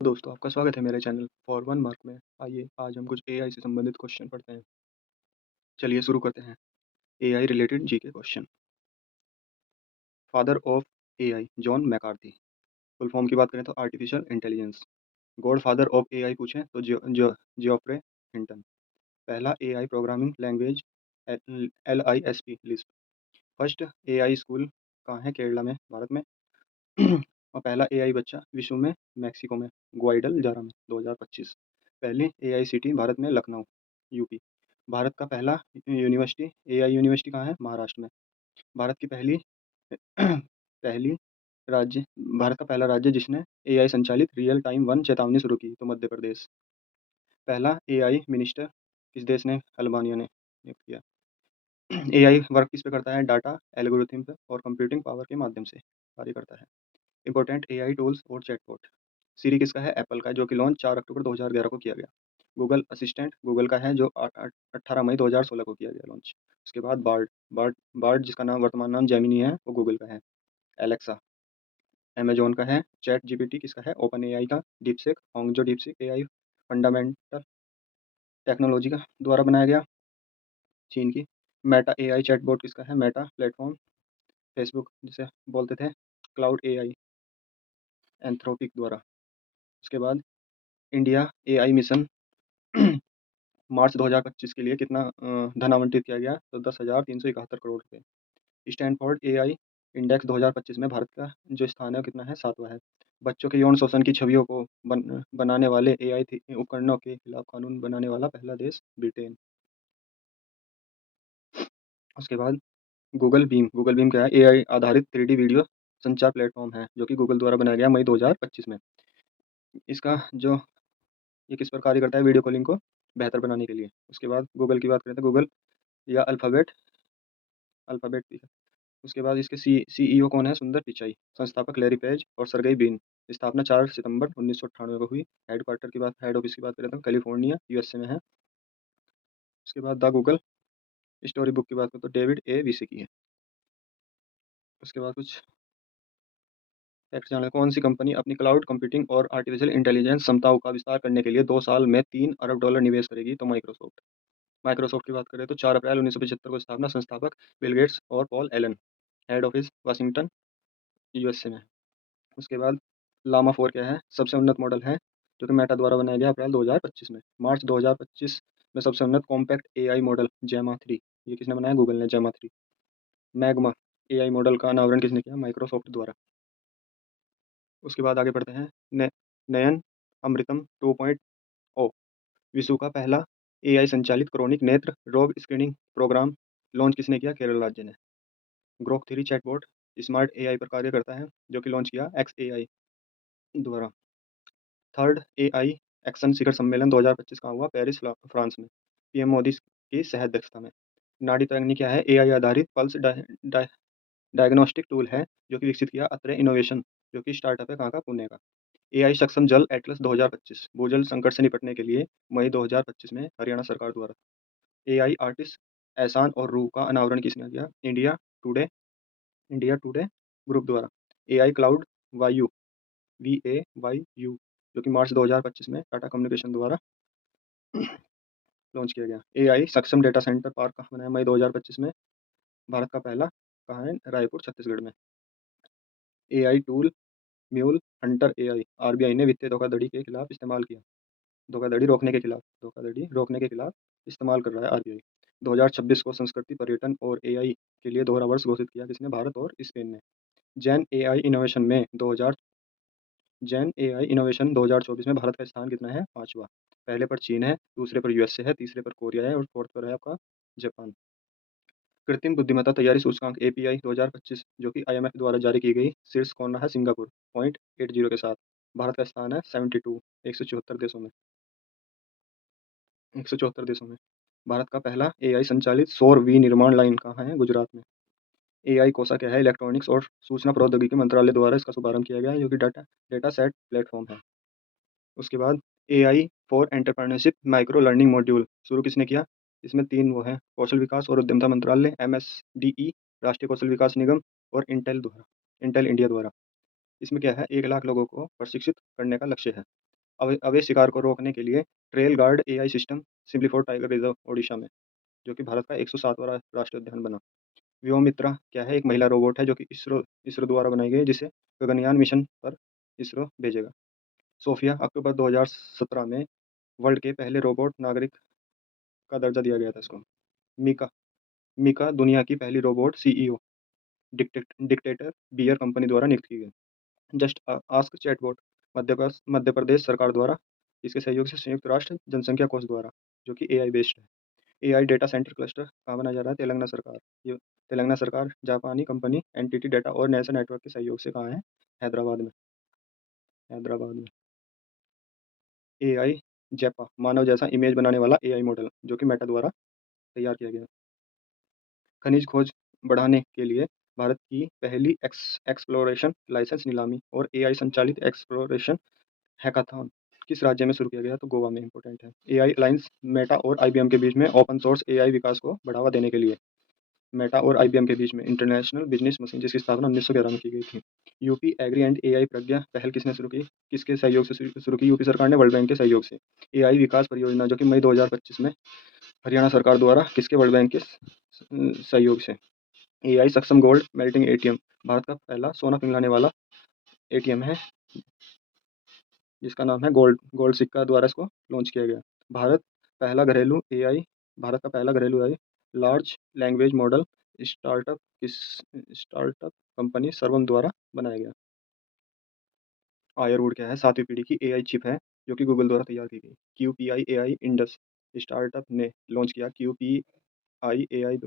दोस्तों, आपका स्वागत है मेरे चैनल फॉर वन मार्क में। आइए आज हम कुछ एआई से संबंधित क्वेश्चन पढ़ते हैं। चलिए शुरू करते हैं। AI related GK question. Father of AI John McCarthy. Full form की बात करें तो artificial intelligence. God father of AI पूछें तो जियोफ्रे हिंटन। पहला AI programming language LISP Lisp. First AI school कहाँ है? केरला में, भारत में। और पहला एआई बच्चा विश्व में, मैक्सिको में, ग्वाइडलजरा में, 2025। पहली एआई सिटी भारत में, लखनऊ, यूपी। भारत का पहला यूनिवर्सिटी, एआई यूनिवर्सिटी कहाँ है? महाराष्ट्र में। भारत की पहली पहली राज्य भारत का पहला राज्य जिसने एआई संचालित रियल टाइम वन चेतावनी शुरू की, तो मध्य प्रदेश। पहला एआई मिनिस्टर किस देश ने? अल्बानिया ने नियुक्त किया। एआई वर्क किस पे करता है? डाटा एल्गोरिथम पे और कंप्यूटिंग पावर के माध्यम से कार्य करता है। इंपॉर्टेंट एआई टूल्स और चैटबॉट। सीरी किसका है? एप्पल का है, जो कि लॉन्च 4 अक्टूबर 2011 को किया गया। गूगल असिस्टेंट गूगल का है, जो 18 मई 2016 को किया गया लॉन्च। उसके बाद बार्ड बार्ड बार्ड जिसका नाम वर्तमान नाम जेमिनी है, वो गूगल का है। एलेक्सा अमेजोन का है। चैट जीपीटी किसका है? ओपन एआई का। डीपसेक होंगजो डीपसेक एआई फंडामेंटल टेक्नोलॉजी का द्वारा बनाया गया, चीन की। मेटा एआई चैटबॉट किसका है? मेटा प्लेटफॉर्म, फेसबुक जिसे बोलते थे। क्लाउड एआई एंथ्रोपिक द्वारा। उसके बाद इंडिया एआई मिशन मार्च 2025 के लिए कितना धन आवंटित किया गया? तो 10,371 करोड़ रुपये। स्टैनफोर्ड एआई इंडेक्स 2025 में भारत का जो स्थान है वो कितना है? 7वां है। बच्चों के यौन शोषण की छवियों को बनाने वाले एआई उपकरणों के खिलाफ कानून बनाने वाला पहला देश ब्रिटेन। उसके बाद गूगल बीम क्या है? एआई आधारित 3D वीडियो संचार प्लेटफॉर्म है, जो कि गूगल द्वारा बनाया गया मई 2025 में। इसका जो ये किस पर कार्य करता है? वीडियो कॉलिंग को बेहतर बनाने के लिए। उसके बाद गूगल की बात करें तो गूगल या अल्फ़ाबेट अल्फ़ाबेट भी है। उसके बाद इसके सीईओ कौन है? सुंदर पिचाई। संस्थापक लैरी पेज और सरगेई ब्रिन। स्थापना 4 सितंबर 1998 को हुई। हेड ऑफिस की बात करें तो कैलिफोर्निया, यूएसए में है। उसके बाद द गूगल स्टोरी बुक की बात करें तो डेविड ए विसे की है। उसके बाद कुछ फैक्ट जाना। कौन सी कंपनी अपनी क्लाउड कंप्यूटिंग और आर्टिफिशियल इंटेलिजेंस क्षमताओं का विस्तार करने के लिए 2 साल में $3 अरब निवेश करेगी? तो माइक्रोसॉफ्ट। माइक्रोसॉफ्ट की बात करें तो 4 अप्रैल 1975 को स्थापना। संस्थापक बिल गेट्स और Paul Allen. Head office Washington, USA में। उसके बाद लामा 4 क्या है? सबसे उन्नत मॉडल है, जो कि मेटा द्वारा बनाया गया अप्रैल 2025 में। मार्च 2025 में सबसे उन्नत कॉम्पैक्ट एआई मॉडल जैमा 3, ये किसने बनाया? गूगल ने, जैमा 3। मैग्मा एआई मॉडल का अनावरण किसने किया? माइक्रोसॉफ्ट द्वारा। उसके बाद आगे बढ़ते हैं। नयन अमृतम 2.0 विश्व का पहला एआई संचालित क्रोनिक नेत्र रोग स्क्रीनिंग प्रोग्राम लॉन्च किसने किया? केरल राज्य ने। ग्रोक 3 चैटबॉट स्मार्ट एआई पर कार्य करता है, जो कि लॉन्च किया एक्स एआई द्वारा। थर्ड एआई एक्शन शिखर सम्मेलन 2025 कहाँ हुआ? पेरिस, फ्रांस में। पीएम मोदी की सह अध्यक्षता में। नाड़ी तरंगिणी क्या है? एआई आधारित पल्स डायग्नोस्टिक टूल है, जो कि विकसित किया अत्रे इनोवेशन, जो कि स्टार्टअप है, कहाँ का? पुणे का। एआई सक्षम जल एटलस 2025 भूजल संकट से निपटने के लिए मई 2025 में हरियाणा सरकार द्वारा। एआई आर्टिस्ट एहसान और रूह का अनावरण किसने किया? इंडिया टुडे ग्रुप द्वारा। एआई क्लाउड वायु, VAYU, जो कि मार्च 2025 में टाटा कम्युनिकेशन द्वारा लॉन्च किया गया। एआई सक्षम डेटा सेंटर पार्क कहाँ बनाया? मई 2025 में। भारत का पहला कहाँ है? रायपुर, छत्तीसगढ़ में। AI tool mule Hunter AI RBI ने वित्तीय धोखाधड़ी के खिलाफ इस्तेमाल किया। धोखाधड़ी रोकने के खिलाफ इस्तेमाल कर रहा है आरबीआई। 2026 को संस्कृति, पर्यटन और एआई के लिए दोहरा वर्ष घोषित किया किसने? भारत और स्पेन ने। जैन एआई इनोवेशन में 2024 में भारत का स्थान कितना है? 5वां। पहले पर चीन है, दूसरे पर यूएसए है, तीसरे पर कोरिया है और फोर्थ पर है आपका जापान। कृत्रिम बुद्धिमत्ता तैयारी सूचकांक एपीआई 2025, जो कि आईएमएफ द्वारा जारी की गई, शीर्ष कौन रहा है? सिंगापुर 0.80 के साथ। भारत का स्थान है 72, 174 देशों में। 174 देशों में। भारत का पहला एआई संचालित सौर विनिर्माण लाइन कहाँ है? गुजरात में। एआई कोसा क्या है? इलेक्ट्रॉनिक्स और सूचना प्रौद्योगिकी मंत्रालय द्वारा इसका शुभारंभ किया गया है, जो कि डेटा सेट प्लेटफॉर्म है। उसके बाद AI for entrepreneurship micro learning module शुरू किसने किया? इसमें 3 वो हैं, कौशल विकास और उद्यमिता मंत्रालय, MSDE, राष्ट्रीय कौशल विकास निगम, और इंटेल इंडिया द्वारा। इसमें क्या है? 1 लाख लोगों को प्रशिक्षित करने का लक्ष्य है। अवैध शिकार को रोकने के लिए trail guard AI system Similipal tiger reserve Odisha में, जो कि भारत का 107वां राष्ट्रीय उद्यान बना। व्योमित्रा क्या है? एक महिला रोबोट है जो कि इसरो इसरो द्वारा बनाई गई है, जिसे गगनयान मिशन पर इसरो भेजेगा। सोफिया अक्टूबर 2017 में वर्ल्ड के पहले रोबोट नागरिक का दर्जा दिया गया था इसको। मिका मिका दुनिया की पहली robot CEO Dictador beer company द्वारा नियुक्त की गई। Just ask chatbot Madhya Pradesh सरकार द्वारा, इसके सहयोग से संयुक्त राष्ट्र जनसंख्या कोष द्वारा, जो कि एआई बेस्ड है। एआई डेटा सेंटर क्लस्टर कहाँ बनाया जा रहा है? तेलंगाना सरकार। ये तेलंगाना सरकार जापानी कंपनी एनटीटी डेटा और नेशनल नेटवर्क के सहयोग से कहाँ है? हैदराबाद में। हैदराबाद में। एआई जैपा मानव जैसा इमेज बनाने वाला एआई मॉडल, जो कि मेटा द्वारा तैयार किया गया। खनिज खोज बढ़ाने के लिए भारत की पहली एक्सप्लोरेशन लाइसेंस नीलामी और एआई संचालित एक्सप्लोरेशन हैकाथॉन किस राज्य में शुरू किया गया? तो गोवा में। इंपॉर्टेंट है। एआई अलायंस मेटा और आईबीएम के बीच में ओपन सोर्स एआई विकास को बढ़ावा देने के लिए। मेटा और आईबीएम के बीच में इंटरनेशनल बिजनेस मशीन, जिसकी स्थापना 1911 में की गई थी। यूपी एग्री एंड एआई प्रज्ञा पहल किसने शुरू की? किसके सहयोग से शुरू की? यूपी सरकार ने वर्ल्ड बैंक के सहयोग से। एआई विकास परियोजना, जो कि मई 2025 में हरियाणा सरकार द्वारा, किसके? वर्ल्ड बैंक के सहयोग से। एआई सक्षम गोल्ड मेल्टिंग एटीएम भारत का पहला सोना पिघलाने वाला एटीएम है, जिसका नाम है गोल्ड गोल्ड सिक्का द्वारा इसको लॉन्च किया गया। भारत पहला घरेलू एआई भारत का पहला घरेलू AI large language model startup किस स्टार्टअप कंपनी सर्वम द्वारा बनाया गया। आयरवुड क्या है? 7वीं पीढ़ी की एआई चिप है, जो कि गूगल द्वारा तैयार की गई। क्यूपीआई एआई इंडस स्टार्टअप ने लॉन्च किया। क्यूपीआई एआई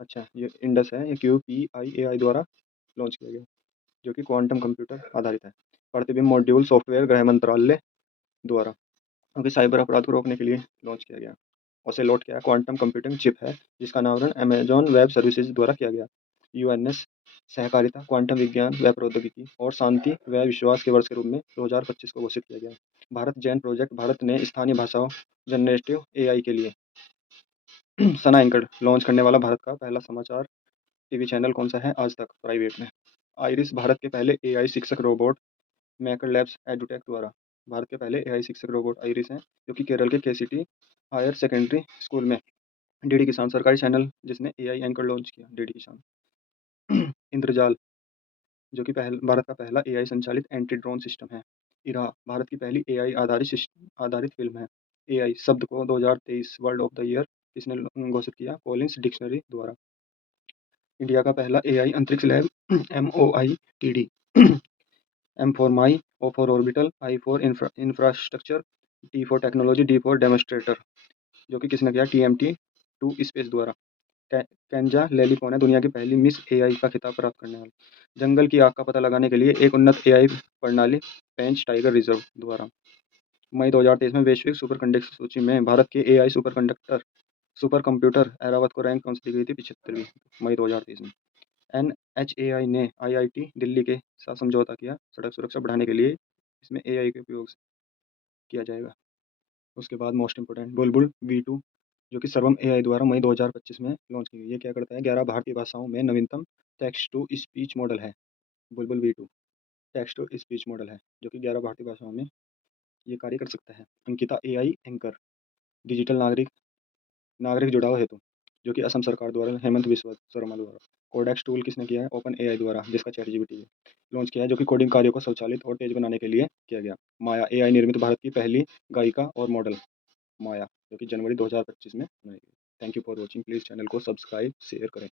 अच्छा, ये इंडस है, ये क्यूपीआई एआई द्वारा लॉन्च किया गया, जो कि क्वांटम कंप्यूटर आधारित है। प्रतिबिंब मॉड्यूल सॉफ्टवेयर गृह मंत्रालय द्वारा, क्योंकि साइबर अपराध को रोकने के लिए लॉन्च किया गया। ओसेलोट क्या है? क्वांटम कंप्यूटिंग चिप है, जिसका नामकरण अमेजॉन वेब सर्विसेज द्वारा किया गया। यूएनएस सहकारिता, क्वांटम विज्ञान व प्रौद्योगिकी और शांति व विश्वास के वर्ष के रूप में 2025 को घोषित किया गया। भारत जैन प्रोजेक्ट भारत ने स्थानीय भाषाओं जनरेटिव एआई के लिए सना एंकर लॉन्च करने वाला भारत का पहला समाचार टीवी चैनल कौन सा है? आज तक प्राइवेट में। आइरिस भारत के पहले एआई शिक्षक रोबोट मैकर लैब्स एडुटेक द्वारा। भारत के पहले एआई शिक्षक रोबोट आइरिस हैं, जो कि केरल के केसीटी हायर सेकेंडरी स्कूल में। डीडी किसान सरकारी चैनल जिसने एआई एंकर लॉन्च किया, डीडी किसान। इंद्रजाल, जो कि भारत का पहला एआई संचालित एंटी ड्रोन सिस्टम है। इरा भारत की पहली एआई आधारित फिल्म है। एआई शब्द को 2023 वर्ल्ड ऑफ द ईयर किसने घोषित किया? कॉलिंस डिक्शनरी द्वारा। इंडिया का पहला एआई अंतरिक्ष lab MOITD। M for my, O for orbital, I for infrastructure, T for technology, D for demonstrator, जो कि किसने किया? TMT-2 स्पेस द्वारा। केंजा लेली कौन है? दुनिया की पहली मिस एआई का खिताब प्राप्त करने वाली। जंगल की आग का पता लगाने के लिए एक उन्नत एआई प्रणाली पेंच टाइगर रिजर्व द्वारा। मई 2023 में वैश्विक सुपर कंडक्टर सूची में भारत के एआई सुपर कंप्यूटर ऐरावत को रैंक कौन सी दी गई थी? 75वीं, मई 2023 में। NHAI ने IIT दिल्ली के साथ समझौता किया सड़क सुरक्षा बढ़ाने के लिए, इसमें एआई के उपयोग किया जाएगा। उसके बाद मोस्ट इंपोर्टेंट बुलबुल V2, जो कि सर्वम एआई द्वारा मई 2025 में लॉन्च की गई। ये क्या करता है? 11 भारतीय भाषाओं में नवीनतम टेक्स्ट टू स्पीच मॉडल है। बुलबुल V2 text to speech model है, जो कि 11 भारतीय भाषाओं में ये कार्य कर सकता है। अंकिता एआई एंकर डिजिटल नागरिक नागरिक जुड़ाव हेतु, जो कि असम सरकार द्वारा हेमंत बिस्वा शर्मा द्वारा। कोडेक्स टूल किसने किया है? ओपन एआई द्वारा, जिसका ChatGPT है लॉन्च किया है, जो कि कोडिंग कार्यों को स्वचालित और तेज बनाने के लिए किया गया। माया एआई निर्मित भारत की पहली गायिका और मॉडल माया, जो कि जनवरी 2025 में बनाई गई। Thank you for watching. Please channel को सब्सक्राइब शेयर करें।